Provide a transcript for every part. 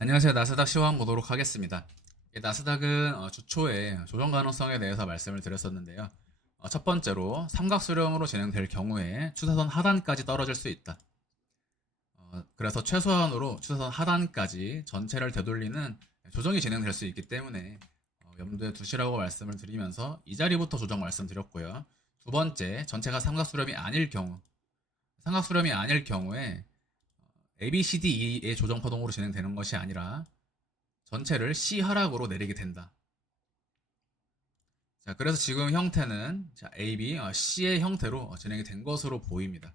안녕하세요. 나스닥 시황 보도록 하겠습니다. 나스닥은 주초에 조정 가능성에 대해서 말씀을 드렸었는데요. 첫 번째로 삼각수렴으로 진행될 경우에 추세선 하단까지 떨어질 수 있다. 그래서 최소한으로 추세선 하단까지 전체를 되돌리는 조정이 진행될 수 있기 때문에 염두에 두시라고 말씀을 드리면서 이 자리부터 조정 말씀드렸고요. 두 번째, 전체가 삼각수렴이 아닐 경우, 삼각수렴이 아닐 경우에 A, B, C, D, E의 조정 파동으로 진행되는 것이 아니라 전체를 C 하락으로 내리게 된다. 자, 그래서 지금 형태는 자, A, B, C의 형태로 진행이 된 것으로 보입니다.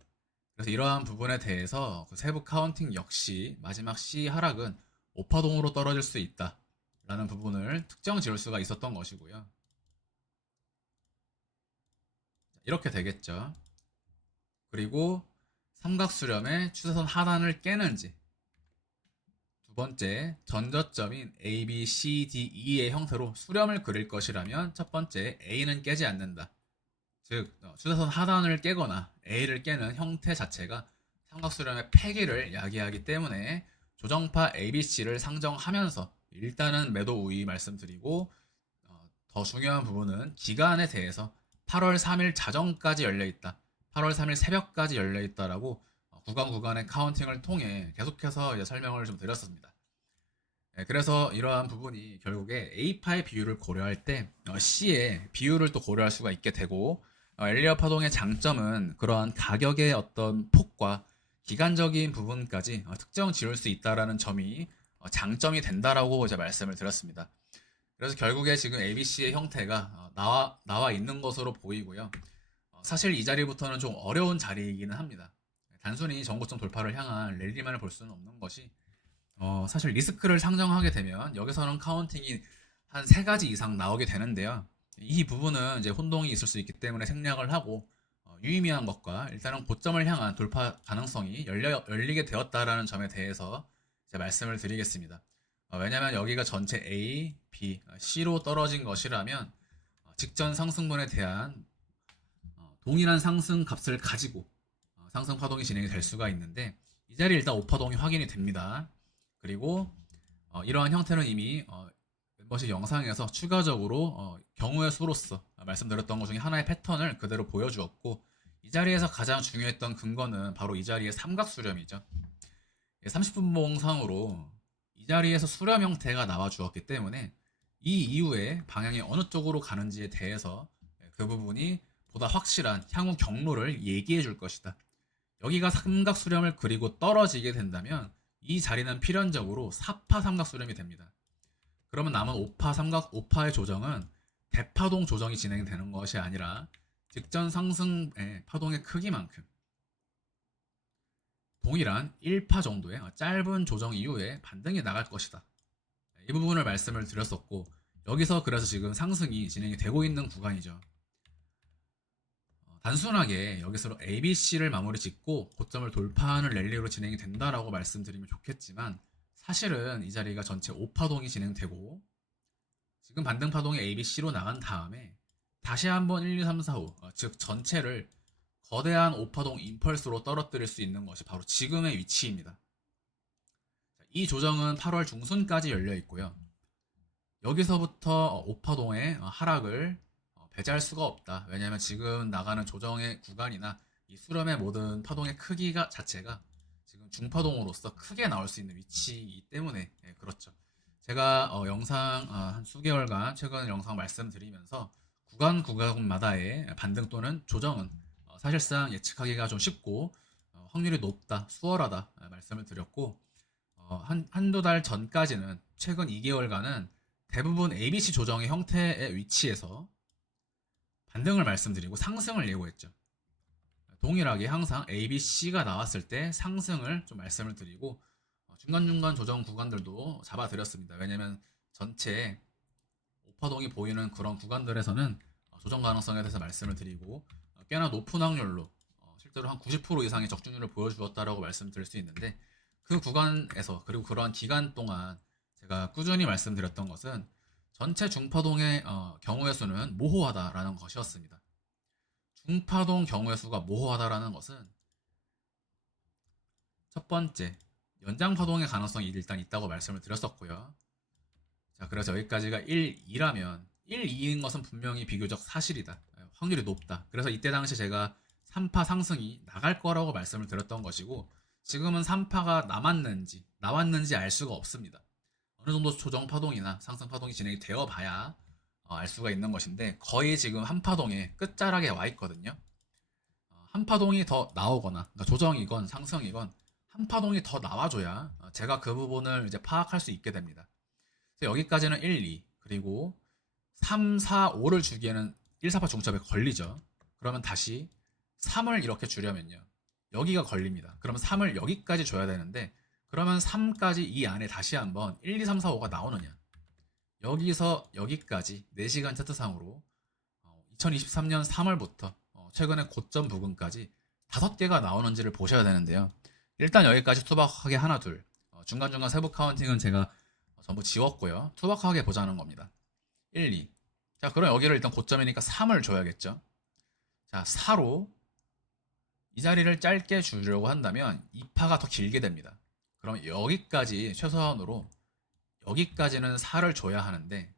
그래서 이러한 부분에 대해서 그 세부 카운팅 역시 마지막 C 하락은 오파동으로 떨어질 수 있다. 라는 부분을 특정 지을 수가 있었던 것이고요. 이렇게 되겠죠. 그리고 삼각수렴의 추세선 하단을 깨는지 두 번째, 전저점인 A, B, C, D, E의 형태로 수렴을 그릴 것이라면 첫 번째, A는 깨지 않는다. 즉, 추세선 하단을 깨거나 A를 깨는 형태 자체가 삼각수렴의 폐기를 야기하기 때문에 조정파 ABC를 상정하면서 일단은 매도 우위 말씀드리고 더 중요한 부분은 기간에 대해서 8월 3일 자정까지 열려있다. 8월 3일 새벽까지 열려있다라고 구간 구간의 카운팅을 통해 계속해서 이제 설명을 좀 드렸습니다. 그래서 이러한 부분이 결국에 A파의 비율을 고려할 때 C의 비율을 또 고려할 수가 있게 되고 엘리어 파동의 장점은 그러한 가격의 어떤 폭과 기간적인 부분까지 특정 지을 수 있다라는 점이 장점이 된다라고 이제 말씀을 드렸습니다. 그래서 결국에 지금 ABC의 형태가 나와 있는 것으로 보이고요. 사실 이 자리부터는 좀 어려운 자리이기는 합니다. 단순히 전고점 돌파를 향한 랠리만을 볼 수는 없는 것이 사실 리스크를 상정하게 되면 여기서는 카운팅이 한 세 가지 이상 나오게 되는데요. 이 부분은 이제 혼동이 있을 수 있기 때문에 생략을 하고 유의미한 것과 일단은 고점을 향한 돌파 가능성이 열리게 되었다라는 점에 대해서 이제 말씀을 드리겠습니다. 왜냐하면 여기가 전체 A, B, C로 떨어진 것이라면 직전 상승분에 대한 동일한 상승 값을 가지고 상승 파동이 진행이 될 수가 있는데 이 자리에 일단 오파동이 확인이 됩니다. 그리고 이러한 형태는 이미 멤버십 영상에서 추가적으로 경우의 수로서 말씀드렸던 것 중에 하나의 패턴을 그대로 보여주었고 이 자리에서 가장 중요했던 근거는 바로 이 자리의 삼각 수렴이죠. 30분 봉상으로 이 자리에서 수렴 형태가 나와 주었기 때문에 이 이후에 방향이 어느 쪽으로 가는지에 대해서 그 부분이 보다 확실한 향후 경로를 얘기해 줄 것이다. 여기가 삼각 수렴을 그리고 떨어지게 된다면 이 자리는 필연적으로 4파 삼각 수렴이 됩니다. 그러면 남은 5파 삼각 5파의 조정은 대파동 조정이 진행되는 것이 아니라 직전 상승의 파동의 크기만큼 동일한 1파 정도의 짧은 조정 이후에 반등이 나갈 것이다. 이 부분을 말씀을 드렸었고 여기서 그래서 지금 상승이 진행이 되고 있는 구간이죠. 단순하게 여기서 ABC를 마무리 짓고 고점을 돌파하는 랠리로 진행이 된다라고 말씀드리면 좋겠지만 사실은 이 자리가 전체 5파동이 진행되고 지금 반등 파동이 ABC로 나간 다음에 다시 한번 1, 2, 3, 4, 5, 즉 전체를 거대한 5파동 임펄스로 떨어뜨릴 수 있는 것이 바로 지금의 위치입니다. 이 조정은 8월 중순까지 열려 있고요. 여기서부터 5파동의 하락을 배제할 수가 없다. 왜냐하면 지금 나가는 조정의 구간이나 이 수렴의 모든 파동의 크기가 자체가 지금 중파동으로서 크게 나올 수 있는 위치이기 때문에 그렇죠. 제가 영상 한 수개월간 최근 영상 말씀드리면서 구간 구간마다의 반등 또는 조정은 사실상 예측하기가 좀 쉽고 확률이 높다, 수월하다 말씀을 드렸고 한두 달 전까지는 최근 2개월간은 대부분 ABC 조정의 형태의 위치에서 반등을 말씀드리고 상승을 예고했죠. 동일하게 항상 A, B, C가 나왔을 때 상승을 좀 말씀을 드리고 중간중간 조정 구간들도 잡아드렸습니다. 왜냐면 전체 오파동이 보이는 그런 구간들에서는 조정 가능성에 대해서 말씀을 드리고 꽤나 높은 확률로 실제로 한 90% 이상의 적중률을 보여주었다라고 말씀드릴 수 있는데 그 구간에서 그리고 그러한 기간 동안 제가 꾸준히 말씀드렸던 것은 전체 중파동의 경우의 수는 모호하다라는 것이었습니다. 중파동 경우의 수가 모호하다라는 것은 첫 번째, 연장 파동의 가능성이 일단 있다고 말씀을 드렸었고요. 자, 그래서 여기까지가 1, 2라면 1, 2인 것은 분명히 비교적 사실이다. 확률이 높다. 그래서 이때 당시 제가 3파 상승이 나갈 거라고 말씀을 드렸던 것이고, 지금은 3파가 나왔는지 알 수가 없습니다. 어느 정도 조정 파동이나 상승 파동이 진행이 되어 봐야 알 수가 있는 것인데, 거의 지금 한 파동의 끝자락에 와 있거든요. 한 파동이 더 나오거나, 그러니까 조정이건 상승이건 한 파동이 더 나와줘야 제가 그 부분을 이제 파악할 수 있게 됩니다. 그래서 여기까지는 1, 2, 그리고 3, 4, 5를 주기에는 1, 4파 중첩에 걸리죠. 그러면 다시 3을 이렇게 주려면요. 여기가 걸립니다. 그러면 3을 여기까지 줘야 되는데, 그러면 3까지 이 안에 다시 한번 1, 2, 3, 4, 5가 나오느냐. 여기서 여기까지 4시간 차트상으로 2023년 3월부터 최근에 고점 부근까지 5개가 나오는지를 보셔야 되는데요. 일단 여기까지 투박하게 하나 둘, 중간중간 세부 카운팅은 제가 전부 지웠고요. 투박하게 보자는 겁니다. 1, 2. 자, 그럼 여기를 일단 고점이니까 3을 줘야겠죠. 자, 4로 이 자리를 짧게 주려고 한다면 2파가 더 길게 됩니다. 그럼 여기까지 최소한으로 여기까지는 4를 줘야 하는데,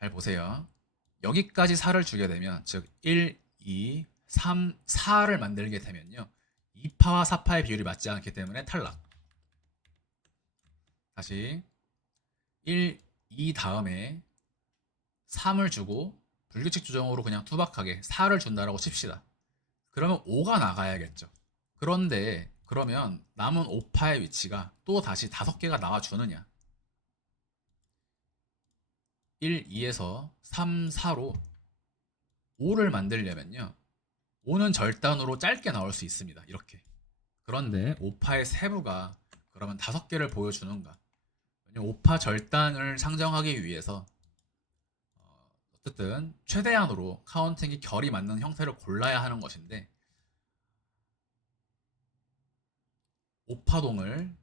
잘 보세요. 여기까지 4를 주게 되면, 즉 1, 2, 3, 4를 만들게 되면요. 2파와 4파의 비율이 맞지 않기 때문에 탈락. 다시 1, 2 다음에 3을 주고 불규칙 조정으로 그냥 투박하게 4를 준다라고 칩시다. 그러면 5가 나가야겠죠. 그런데 그러면 남은 5파의 위치가 또 다시 5개가 나와주느냐. 1, 2에서 3, 4로 5를 만들려면요. 5는 절단으로 짧게 나올 수 있습니다. 이렇게. 그런데 5파의 세부가 그러면 5개를 보여주는가. 왜냐면 5파 절단을 상정하기 위해서 어쨌든 최대한으로 카운팅이 결이 맞는 형태를 골라야 하는 것인데, 5파동을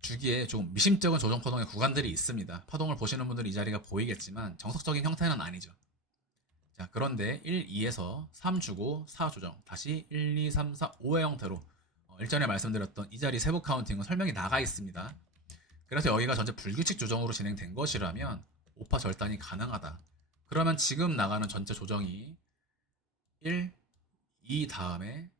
주기에 좀 미심쩍은 조정 파동의 구간들이 있습니다. 파동을 보시는 분들은 이 자리가 보이겠지만 정석적인 형태는 아니죠. 자, 그런데 1, 2에서 3 주고 4 조정, 다시 1, 2, 3, 4, 5의 형태로 일전에 말씀드렸던 이 자리 세부 카운팅은 설명이 나가 있습니다. 그래서 여기가 전체 불규칙 조정으로 진행된 것이라면 5파 절단이 가능하다. 그러면 지금 나가는 전체 조정이 1, 2 다음에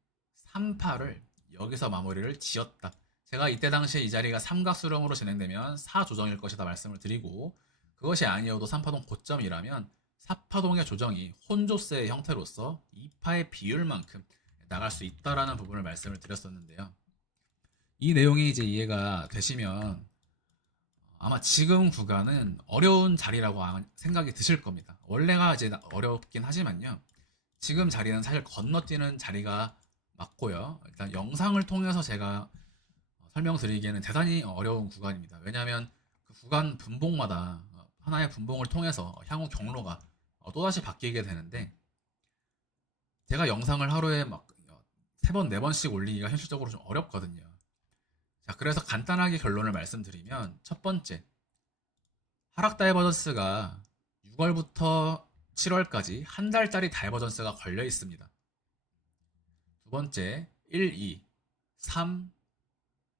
3파를 여기서 마무리를 지었다. 제가 이때 당시에 이 자리가 삼각수렴으로 진행되면 4 조정일 것이다 말씀을 드리고, 그것이 아니어도 3파동 고점이라면 4파동의 조정이 혼조세의 형태로서 2파의 비율만큼 나갈 수 있다라는 부분을 말씀을 드렸었는데요. 이 내용이 이제 이해가 되시면 아마 지금 구간은 어려운 자리라고 생각이 드실 겁니다. 원래가 이제 어렵긴 하지만요. 지금 자리는 사실 건너뛰는 자리가 맞고요. 일단 영상을 통해서 제가 설명드리기에는 대단히 어려운 구간입니다. 왜냐하면 그 구간 분봉마다 하나의 분봉을 통해서 향후 경로가 또다시 바뀌게 되는데, 제가 영상을 하루에 막 3번, 4번씩 올리기가 현실적으로 좀 어렵거든요. 자, 그래서 간단하게 결론을 말씀드리면, 첫 번째, 하락 다이버전스가 6월부터 7월까지 한 달짜리 다이버전스가 걸려 있습니다. 두 번째, 1, 2, 3,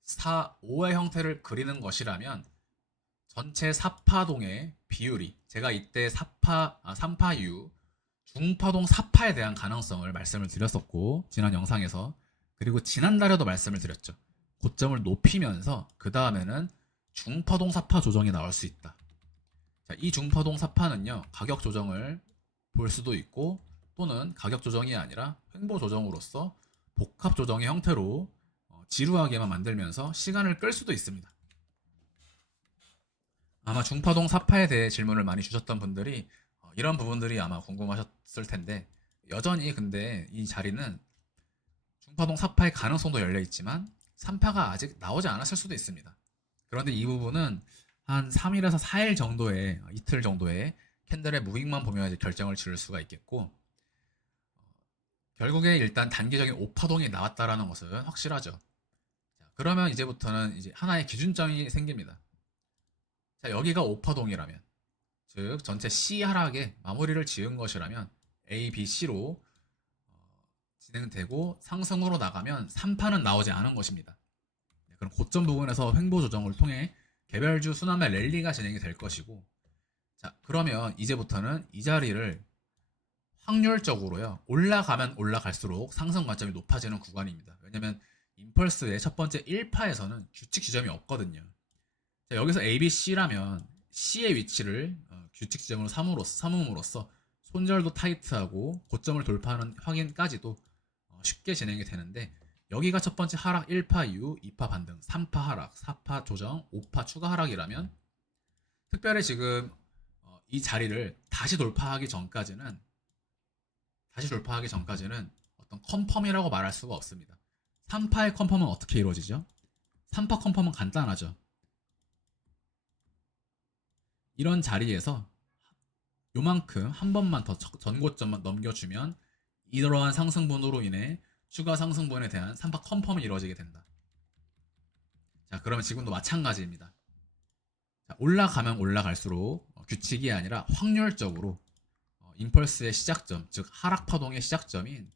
4, 5의 형태를 그리는 것이라면 전체 4파동의 비율이, 제가 이때 3파유 중파동 4파에 대한 가능성을 말씀을 드렸었고, 지난 영상에서, 그리고 지난달에도 말씀을 드렸죠. 고점을 높이면서 그 다음에는 중파동 4파 조정이 나올 수 있다. 자, 이 중파동 4파는요, 가격 조정을 볼 수도 있고, 또는 가격 조정이 아니라 횡보 조정으로서 복합 조정의 형태로 지루하게만 만들면서 시간을 끌 수도 있습니다. 아마 중파동 4파에 대해 질문을 많이 주셨던 분들이 이런 부분들이 아마 궁금하셨을 텐데, 여전히 근데 이 자리는 중파동 4파의 가능성도 열려 있지만 3파가 아직 나오지 않았을 수도 있습니다. 그런데 이 부분은 한 3일에서 4일 정도의, 이틀 정도의 캔들의 무빙만 보면 이제 결정을 지을 수가 있겠고, 결국에 일단 단기적인 5파동이 나왔다라는 것은 확실하죠. 자, 그러면 이제부터는 이제 하나의 기준점이 생깁니다. 자, 여기가 5파동이라면, 즉 전체 C 하락에 마무리를 지은 것이라면 A, B, C로 진행되고 상승으로 나가면 3파는 나오지 않은 것입니다. 그런 고점 부분에서 횡보 조정을 통해 개별주 순환매 랠리가 진행이 될 것이고, 자, 그러면 이제부터는 이 자리를 확률적으로요, 올라가면 올라갈수록 상승 관점이 높아지는 구간입니다. 왜냐면 임펄스의 첫 번째 1파에서는 규칙 지점이 없거든요. 자, 여기서 ABC라면 C의 위치를 규칙 지점으로 삼음으로써 손절도 타이트하고 고점을 돌파하는 확인까지도 쉽게 진행이 되는데, 여기가 첫 번째 하락 1파 이후 2파 반등, 3파 하락, 4파 조정, 5파 추가 하락이라면, 특별히 지금 이 자리를 다시 돌파하기 전까지는 어떤 컨펌이라고 말할 수가 없습니다. 3파의 컨펌은 어떻게 이루어지죠? 3파 컨펌은 간단하죠. 이런 자리에서 요만큼 한 번만 더 전고점만 넘겨주면 이러한 상승분으로 인해 추가 상승분에 대한 3파 컨펌이 이루어지게 된다. 자, 그러면 지금도 마찬가지입니다. 자, 올라가면 올라갈수록 규칙이 아니라 확률적으로 임펄스의 시작점, 즉 하락 파동의 시작점인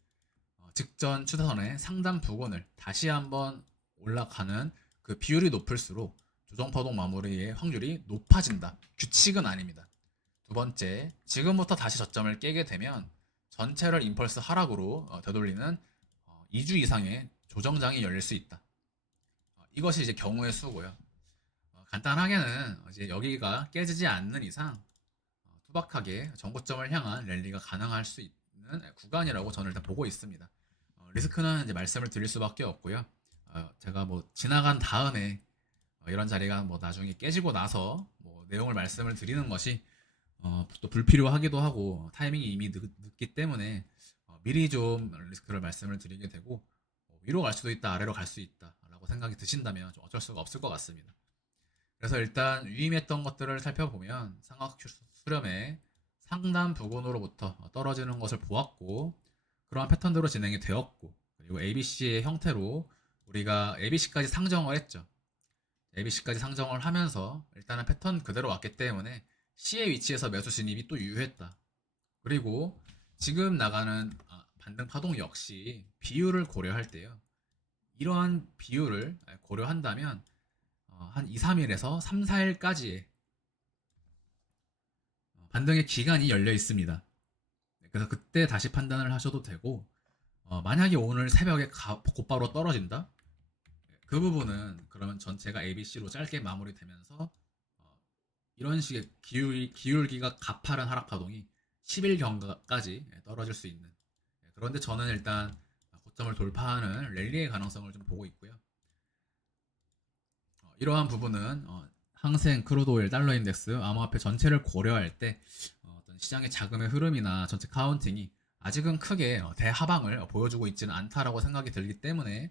직전 추세선의 상단 부근을 다시 한번 올라가는 그 비율이 높을수록 조정 파동 마무리의 확률이 높아진다. 규칙은 아닙니다. 두 번째, 지금부터 다시 저점을 깨게 되면 전체를 임펄스 하락으로 되돌리는 2주 이상의 조정장이 열릴 수 있다. 이것이 이제 경우의 수고요. 간단하게는 이제 여기가 깨지지 않는 이상 투박하게 정고점을 향한 랠리가 가능할 수 있는 구간이라고 저는 일단 보고 있습니다. 리스크는 이제 말씀을 드릴 수밖에 없고요. 제가 뭐 지나간 다음에 이런 자리가 뭐 나중에 깨지고 나서 뭐 내용을 말씀을 드리는 것이 또 불필요하기도 하고 타이밍이 이미 늦기 때문에 미리 좀 리스크를 말씀을 드리게 되고, 위로 갈 수도 있다, 아래로 갈 수 있다 라고 생각이 드신다면 좀 어쩔 수가 없을 것 같습니다. 그래서 일단 위임했던 것들을 살펴보면 삼각 수렴의 상단 부근으로부터 떨어지는 것을 보았고, 그러한 패턴대로 진행이 되었고, 그리고 ABC의 형태로 우리가 ABC까지 상정을 했죠. ABC까지 상정을 하면서 일단은 패턴 그대로 왔기 때문에 C의 위치에서 매수 진입이 또 유효했다. 그리고 지금 나가는 반등 파동 역시 비율을 고려할 때요, 이러한 비율을 고려한다면 한 2, 3일에서 3, 4일까지의 반등의 기간이 열려 있습니다. 그래서 그때 다시 판단을 하셔도 되고, 만약에 오늘 새벽에 곧바로 떨어진다? 그 부분은 그러면 전체가 ABC로 짧게 마무리되면서 이런 식의 기울기가 가파른 하락 파동이 10일 경과까지 떨어질 수 있는, 그런데 저는 일단 고점을 돌파하는 랠리의 가능성을 좀 보고 있고요. 이러한 부분은 항생, 크루드오일, 달러 인덱스, 암호화폐 전체를 고려할 때 어떤 시장의 자금의 흐름이나 전체 카운팅이 아직은 크게 대하방을 보여주고 있지는 않다라고 생각이 들기 때문에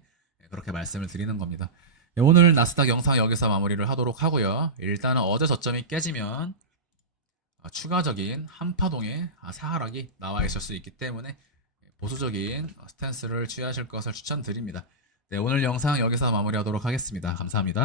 그렇게 말씀을 드리는 겁니다. 네, 오늘 나스닥 영상 여기서 마무리를 하도록 하고요. 일단은 어제 저점이 깨지면 추가적인 한파동의 사하락이 나와 있을 수 있기 때문에 보수적인 스탠스를 취하실 것을 추천드립니다. 네, 오늘 영상 여기서 마무리하도록 하겠습니다. 감사합니다.